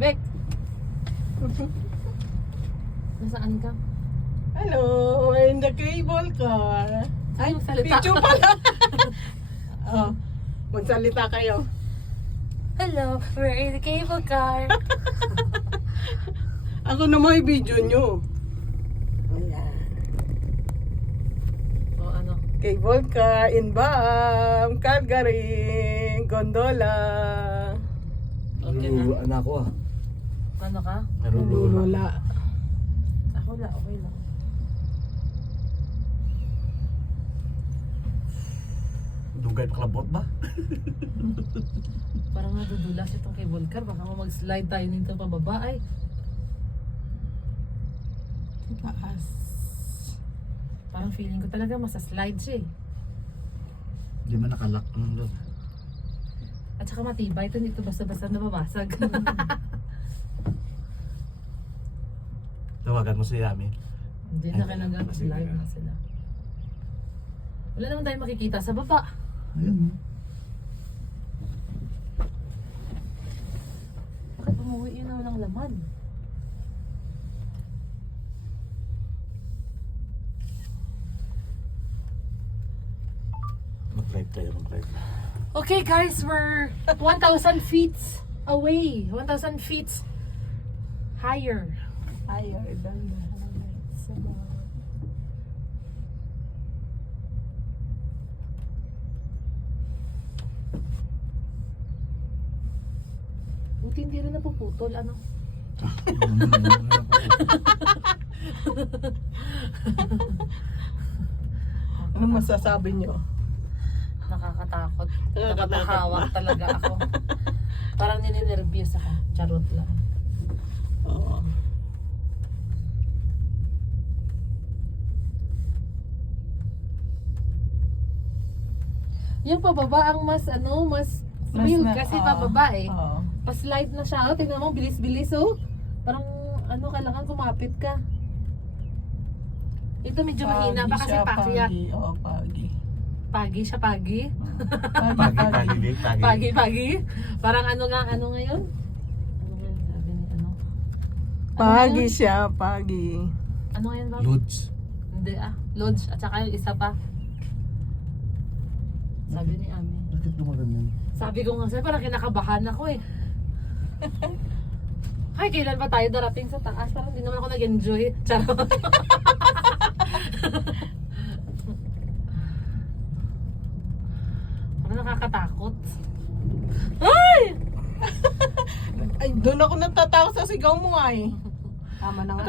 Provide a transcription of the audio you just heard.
Bek! Nasaan ka? Hello, in the cable car. Ay, Salita. video pala. Oh, magsalita kayo. Hello, we're in the cable car. Ako naman i-video nyo. Ayan. O ano? Cable car in Bam, Calgary, gondola. Okay na. Nalululaan ako ah. Ano ka? Nalulula. Ako lang, okay lang. Dugay paklabot ba? Parang nadudulas itong cable car. Baka mag-slide tayo nito pababa ay. Taas. Parang feeling ko talaga masa-slide siya eh. Hindi man nakalak ng loob. At saka matibay ito dito basta-basta nababasag. Tawagan mo si Yami. Hindi na kailangan slide na sila. Wala naman tayong makikita sa baba. Ayun. Bakit umuwi yun na walang laman? Mag-live tayo, mag-live. Okay guys, we're 1,000 feet away. 1,000 feet higher. Higher than the highlights above. Buti hindi rin napuputol, ano? Ano masasabi nyo? Nakakatakot. Nakakatakot Nakakahawak ba? talaga ako. Parang nininervyos ako. Charot lang. Oo. Yung pababa ang mas smooth kasi pababa eh. Oo. Pa-slide na siya. Oh, tingnan mo, bilis-bilis oh. Parang kailangan kumapit ka. Ito medyo mahina pa kasi siya, pakyat. pagi. Oo, pagi. Pagi siya, pagi. Pagi. Pagi. Parang ano ngayon? Ano ngayon sabi ni ano? Pagi siya, pagi. Ano ngayon ba? Lods. Hindi Lodge. At saka yung isa pa. Sabi ni Ami. Bakit gumaganyan? Sabi ko nga sa'yo, parang kinakabahan ako eh. Ay, kailan ba tayo darating sa taas? Parang hindi naman ako nag-enjoy. Charot. Parang nakakatakot. Ay! Ay, doon ako natatawa sa sigaw mo ay. Tama na nga.